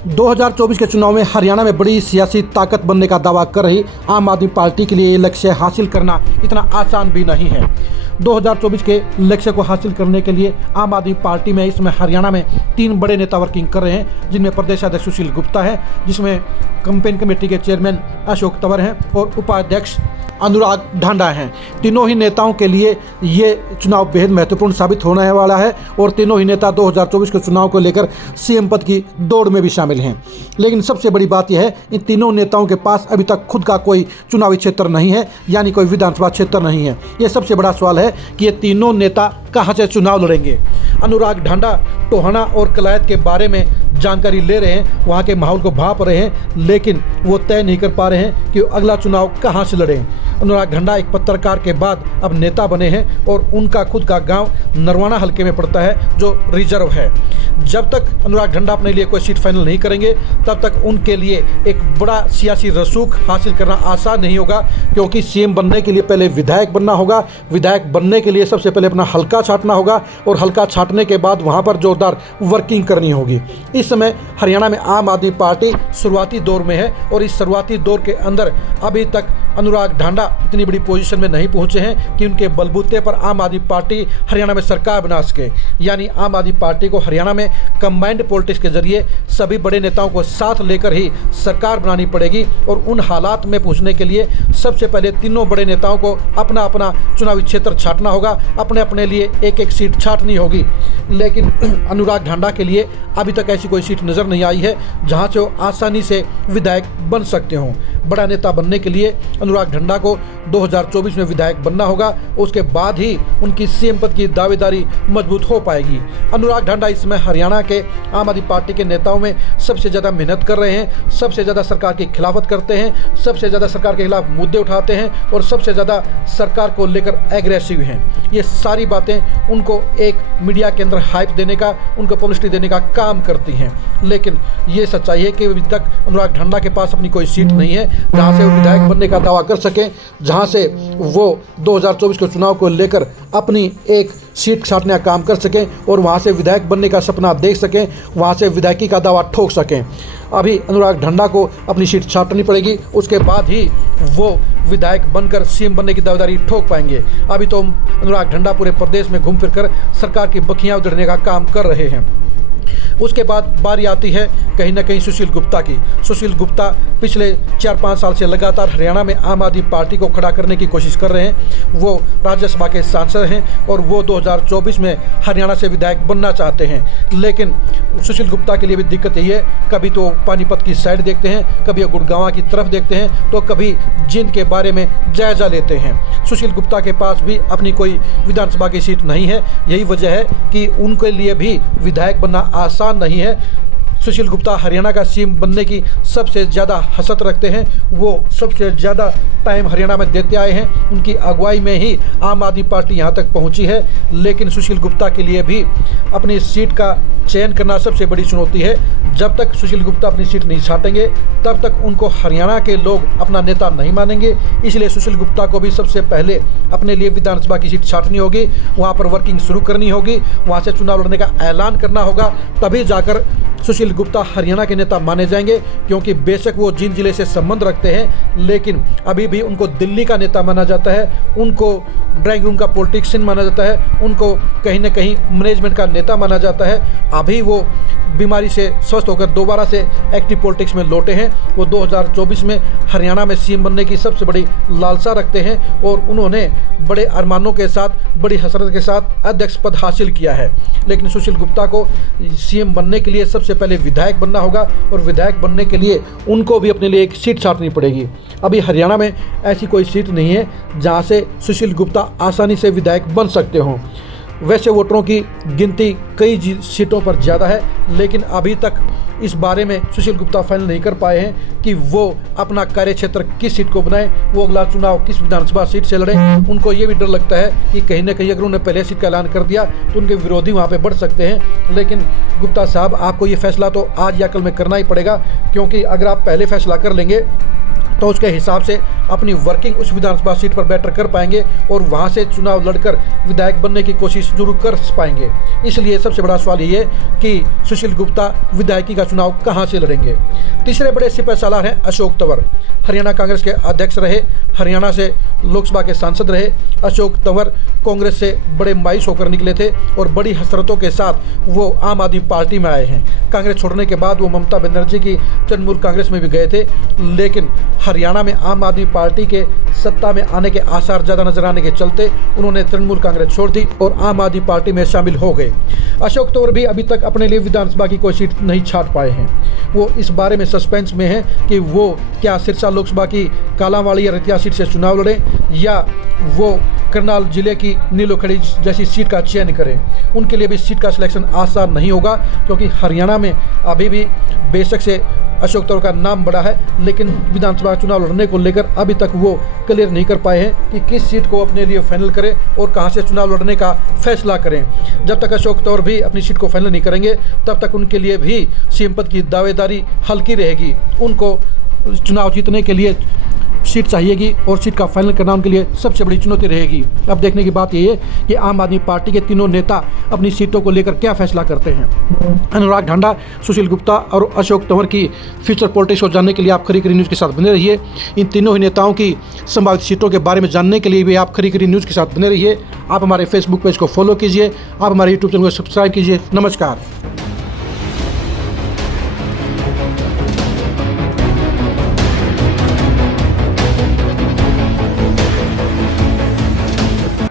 2024 के चुनाव में हरियाणा में बड़ी सियासी ताकत बनने का दावा कर रही आम आदमी पार्टी के लिए ये लक्ष्य हासिल करना इतना आसान भी नहीं है। 2024 के लक्ष्य को हासिल करने के लिए आम आदमी पार्टी में इसमें हरियाणा में 3 बड़े नेता वर्किंग कर रहे हैं, जिनमें प्रदेश अध्यक्ष सुशील गुप्ता है, जिसमें कैंपेन कमेटी के चेयरमैन अशोक तंवर हैं और उपाध्यक्ष अनुराग ढांडा हैं। तीनों ही नेताओं के लिए ये चुनाव बेहद महत्वपूर्ण साबित होने वाला है और तीनों ही नेता 2024 के चुनाव को लेकर सीएम पद की दौड़ में भी शामिल हैं। लेकिन सबसे बड़ी बात यह है, इन तीनों नेताओं के पास अभी तक खुद का कोई चुनावी क्षेत्र नहीं है, यानी कोई विधानसभा क्षेत्र नहीं है। ये सबसे बड़ा सवाल है कि ये तीनों नेता कहाँ से चुनाव लड़ेंगे। अनुराग ढांडा टोहाना और कलायत के बारे में जानकारी ले रहे हैं, वहाँ के माहौल को भांप रहे हैं, लेकिन वो तय नहीं कर पा रहे हैं कि अगला चुनाव कहाँ से लड़ें। अनुराग ढांडा एक पत्रकार के बाद अब नेता बने हैं और उनका खुद का गांव नरवाना हलके में पड़ता है, जो रिजर्व है। जब तक अनुराग ढांडा अपने लिए कोई सीट फाइनल नहीं करेंगे, तब तक उनके लिए एक बड़ा सियासी रसूख हासिल करना आसान नहीं होगा, क्योंकि सीएम बनने के लिए पहले विधायक बनना होगा। विधायक बनने के लिए सबसे पहले अपना हलका छाटना होगा और हलका छाटने के बाद वहाँ पर जोरदार वर्किंग करनी होगी। इस समय हरियाणा में आम आदमी पार्टी शुरुआती दौर में है और इस शुरुआती दौर के अंदर अभी तक अनुराग ढांडा इतनी बड़ी पोजीशन में नहीं पहुंचे हैं कि उनके बलबूते पर आम आदमी पार्टी हरियाणा में सरकार बना सके। यानी आम आदमी पार्टी को हरियाणा में कंबाइंड पॉलिटिक्स के जरिए सभी बड़े नेताओं को साथ लेकर ही सरकार बनानी पड़ेगी और उन हालात में पहुंचने के लिए सबसे पहले तीनों बड़े नेताओं को अपना अपना चुनावी क्षेत्र छाटना होगा, अपने अपने लिए एक एक सीट छाटनी होगी। लेकिन अनुराग ढांडा के लिए अभी तक ऐसी कोई सीट नज़र नहीं आई है जहाँ से वो आसानी से विधायक बन सकते हों। बड़ा नेता बनने के लिए अनुराग ढांडा को 2024 में विधायक बनना होगा, उसके बाद ही उनकी सीएम पद की दावेदारी मजबूत हो पाएगी। अनुराग ढांडा इस समय हरियाणा के आम आदमी पार्टी के नेताओं में सबसे ज़्यादा मेहनत कर रहे हैं, सबसे ज़्यादा सरकार की खिलाफत करते हैं, सबसे ज़्यादा सरकार के खिलाफ मुद्दे उठाते हैं और सबसे ज़्यादा सरकार को लेकर एग्रेसिव हैं। ये सारी बातें उनको एक मीडिया के अंदर हाइप देने का, उनको पब्लिसिटी देने का काम करती हैं। लेकिन ये सच्चाई है कि अभी तक अनुराग ढांडा के पास अपनी कोई सीट नहीं है जहाँ से वो विधायक बनने का दावा कर सकें, जहाँ से वो 2024 के चुनाव को लेकर अपनी एक सीट छाटने का काम कर सकें और वहाँ से विधायक बनने का सपना देख सकें, वहाँ से विधायकी का दावा ठोक सकें। अभी अनुराग ढांडा को अपनी सीट छाटनी पड़ेगी, उसके बाद ही वो विधायक बनकर सीएम बनने की दावेदारी ठोक पाएंगे। अभी तो अनुराग ढांडा पूरे प्रदेश में घूम फिर कर सरकार की बखियाँ उधेड़ने का काम कर रहे हैं। उसके बाद बारी आती है कहीं ना कहीं सुशील गुप्ता की। सुशील गुप्ता पिछले 4-5 साल से लगातार हरियाणा में आम आदमी पार्टी को खड़ा करने की कोशिश कर रहे हैं। वो राज्यसभा के सांसद हैं और वो 2024 में हरियाणा से विधायक बनना चाहते हैं। लेकिन सुशील गुप्ता के लिए भी दिक्कत यही है, कभी तो पानीपत की साइड देखते हैं, कभी गुड़गांव की तरफ देखते हैं, तो कभी जिंद के बारे में जायजा लेते हैं। सुशील गुप्ता के पास भी अपनी कोई विधानसभा की सीट नहीं है। यही वजह है कि उनके लिए भी विधायक बनना आसान नहीं है। सुशील गुप्ता हरियाणा का सीएम बनने की सबसे ज़्यादा हसरत रखते हैं, वो सबसे ज़्यादा टाइम हरियाणा में देते आए हैं, उनकी अगुवाई में ही आम आदमी पार्टी यहाँ तक पहुँची है। लेकिन सुशील गुप्ता के लिए भी अपनी सीट का चयन करना सबसे बड़ी चुनौती है। जब तक सुशील गुप्ता अपनी सीट नहीं छाटेंगे, तब तक उनको हरियाणा के लोग अपना नेता नहीं मानेंगे। इसलिए सुशील गुप्ता को भी सबसे पहले अपने लिए विधानसभा की सीट छाटनी होगी, वहाँ पर वर्किंग शुरू करनी होगी, वहाँ से चुनाव लड़ने का ऐलान करना होगा, तभी जाकर सुशील गुप्ता हरियाणा के नेता माने जाएंगे। क्योंकि बेशक वो जिंद जिले से संबंध रखते हैं, लेकिन अभी भी उनको दिल्ली का नेता माना जाता है, उनको ड्राइंग रूम का पॉलिटिशियन माना जाता है, उनको कहीं ना कहीं मैनेजमेंट का नेता माना जाता है। अभी वो बीमारी से स्वस्थ होकर दोबारा से एक्टिव पॉलिटिक्स में लौटे हैं। वो 2024 में हरियाणा में सीएम बनने की सबसे बड़ी लालसा रखते हैं और उन्होंने बड़े अरमानों के साथ, बड़ी हसरत के साथ अध्यक्ष पद हासिल किया है। लेकिन सुशील गुप्ता को सीएम बनने के लिए सबसे पहले विधायक बनना होगा और विधायक बनने के लिए उनको भी अपने लिए एक सीट छाटनी पड़ेगी। अभी हरियाणा में ऐसी कोई सीट नहीं है जहाँ से सुशील गुप्ता आसानी से विधायक बन सकते हों। वैसे वोटरों की गिनती कई सीटों पर ज़्यादा है, लेकिन अभी तक इस बारे में सुशील गुप्ता फाइनल नहीं कर पाए हैं कि वो अपना कार्यक्षेत्र किस सीट को बनाएं, वो अगला चुनाव किस विधानसभा सीट से लड़ें। उनको ये भी डर लगता है कि कहीं ना कहीं अगर उन्होंने पहले सीट का ऐलान कर दिया तो उनके विरोधी वहाँ पे बढ़ सकते हैं। लेकिन गुप्ता साहब, आपको ये फैसला तो आज या कल में करना ही पड़ेगा, क्योंकि अगर आप पहले फैसला कर लेंगे तो उसके हिसाब से अपनी वर्किंग उस विधानसभा सीट पर बेटर कर पाएंगे और वहाँ से चुनाव लड़कर विधायक बनने की कोशिश जरूर कर पाएंगे। इसलिए सबसे बड़ा सवाल ये है कि सुशील गुप्ता विधायकी का चुनाव कहाँ से लड़ेंगे। तीसरे बड़े सिपहसालार हैं अशोक तंवर। हरियाणा कांग्रेस के अध्यक्ष रहे, हरियाणा से लोकसभा के सांसद रहे। अशोक तंवर कांग्रेस से बड़े मायूस होकर निकले थे और बड़ी हसरतों के साथ वो आम आदमी पार्टी में आए हैं। कांग्रेस छोड़ने के बाद वो ममता बनर्जी की तृणमूल कांग्रेस में भी गए थे, लेकिन हरियाणा में आम आदमी पार्टी के सत्ता में आने के आसार ज़्यादा नजर आने के चलते उन्होंने तृणमूल कांग्रेस छोड़ दी और आम आदमी पार्टी में शामिल हो गए। अशोक तंवर भी अभी तक अपने लिए विधानसभा की कोई सीट नहीं छाट पाए हैं। वो इस बारे में सस्पेंस में है कि वो क्या सिरसा लोकसभा की कालांवाली या रतिया सीट से चुनाव लड़ें या वो करनाल जिले की नीलोखड़ी जैसी सीट का चयन करें। उनके लिए भी सीट का सिलेक्शन आसान नहीं होगा, क्योंकि हरियाणा में अभी भी बेशक से अशोक तंवर का नाम बड़ा है, लेकिन विधानसभा चुनाव लड़ने को लेकर अभी तक वो क्लियर नहीं कर पाए हैं कि किस सीट को अपने लिए फाइनल करें और कहां से चुनाव लड़ने का फैसला करें। जब तक अशोक तंवर भी अपनी सीट को फाइनल नहीं करेंगे, तब तक उनके लिए भी सीएम पद की दावेदारी हल्की रहेगी। उनको चुनाव जीतने के लिए सीट चाहिएगी और सीट का फाइनल करना उनके लिए सबसे बड़ी चुनौती रहेगी। अब देखने की बात यह है कि आम आदमी पार्टी के तीनों नेता अपनी सीटों को लेकर क्या फैसला करते हैं। अनुराग ढांडा, सुशील गुप्ता और अशोक तंवर की फ्यूचर पॉलिटिक्स को जानने के लिए आप खरी खरी न्यूज़ के साथ बने रहिए। इन तीनों ही नेताओं की संभावित सीटों के बारे में जानने के लिए भी आप खरी खरी न्यूज़ के साथ बने रहिए। आप हमारे फेसबुक पेज को फॉलो कीजिए, आप हमारे यूट्यूब चैनल को सब्सक्राइब कीजिए। नमस्कार।